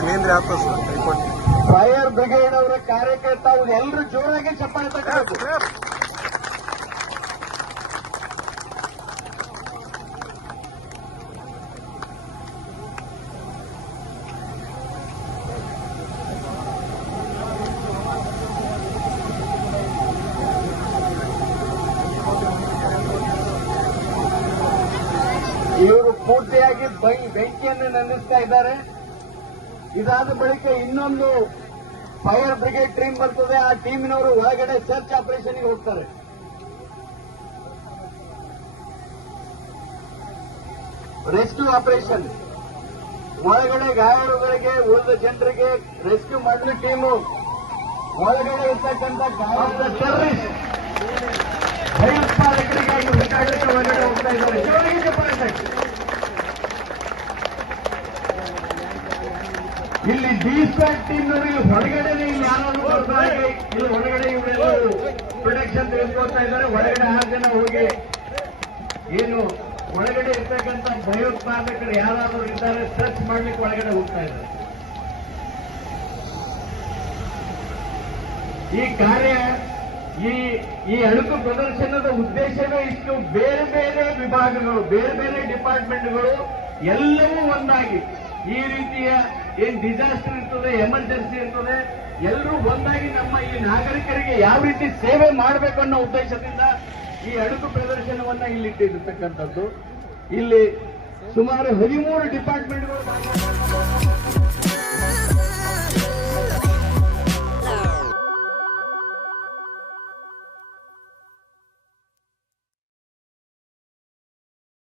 ಕೇಂದ್ರ sir ಕೈಕೊಟ್ಟು fire brigade ಅವರ ಕಾರ್ಯಕರ್ತ ಅವ್ರು ಎಲ್ಲರೂ ಜೋರಾಗಿ ಚಪ್ಪಾಳೆ ತಗೋಬೇಕು ಇವರು ಪೂರ್ತಿಯಾಗಿ ಬೈ- ಬೆಂಕಿಯನ್ನು ನಂದಿಸ್ತಾ ಇದ್ದಾರೆ. ಇದಾದ ಬಳಿಕ ಇನ್ನೊಂದು ಫೈರ್ ಬ್ರಿಗೇಡ್ ಟೀಮ್ ಬರ್ತದೆ. ಆ ಟೀಮಿನವರು ಒಳಗಡೆ ಸರ್ಚ್ ಆಪರೇಷನ್ಗೆ ಹೋಗ್ತಾರೆ. ರೆಸ್ಕ್ಯೂ ಆಪರೇಷನ್ ಒಳಗಡೆ ಗಾಯಾಳುಗಳಿಗೆ, ಉಳಿದ ಜನರಿಗೆ ರೆಸ್ಕ್ಯೂ ಮಾಡಲು ಟೀಮು. ಒಳಗಡೆ ಇರ್ತಕ್ಕಂಥ ಟೆರರಿಸ್ಟ್ ಭಯೋತ್ಪಾದಕರಿಗಾಗಿ ಒಳಗಡೆ ಹೋಗ್ತಾ ಇದ್ದಾರೆ ಜೋರಿಗೆ ಚಪ್ಪಾಳೆ ತಟ್ಟಿ. ಇಲ್ಲಿ ಡಿ ಸ್ಕ್ವಾಡ್ ಟೀಮ್ ಇಲ್ಲಿ ಹೊರಗಡೆ ಇಲ್ಲಿ ಹೊರಗಡೆ ಇವರೆಲ್ಲರೂ ಪ್ರೊಡಕ್ಷನ್ ತೆಗೆದುಕೊಳ್ತಾ ಇದ್ದಾರೆ. ಒಳಗಡೆ ಆರು ಜನ ಹೋಗಿ ಏನು ಒಳಗಡೆ ಇರ್ತಕ್ಕಂಥ ಭಯೋತ್ಪಾದಕರು ಯಾರಾದರೂ ಇದ್ದಾರೆ ಸರ್ಚ್ ಮಾಡ್ಲಿಕ್ಕೆ ಒಳಗಡೆ ಹೋಗ್ತಾ ಇದ್ದಾರೆ. ಈ ಕಾರ್ಯ, ಈ ಈ ಅಣುಕು ಪ್ರದರ್ಶನದ ಉದ್ದೇಶವೇ ಇಷ್ಟು ಬೇರೆ ಬೇರೆ ವಿಭಾಗಗಳು, ಬೇರೆ ಬೇರೆ ಡಿಪಾರ್ಟ್ಮೆಂಟ್ಗಳು ಎಲ್ಲವೂ ಒಂದಾಗಿ ಈ ರೀತಿಯ ಏನ್ ಡಿಸಾಸ್ಟರ್ ಇರ್ತದೆ ಎಮರ್ಜೆನ್ಸಿ ಇರ್ತದೆ ಎಲ್ಲರೂ ಒಂದಾಗಿ ನಮ್ಮ ಈ ನಾಗರಿಕರಿಗೆ ಯಾವ ರೀತಿ ಸೇವೆ ಮಾಡಬೇಕು ಅನ್ನೋ ಉದ್ದೇಶದಿಂದ ಈ ಅಡುಗು ಪ್ರದರ್ಶನವನ್ನ ಇಲ್ಲಿ ಇಟ್ಟಿರ್ತಕ್ಕಂಥದ್ದು ಇಲ್ಲಿ ಸುಮಾರು ಹದಿಮೂರು ಭಾಗವಹಿಸಿದ್ದಾರೆ.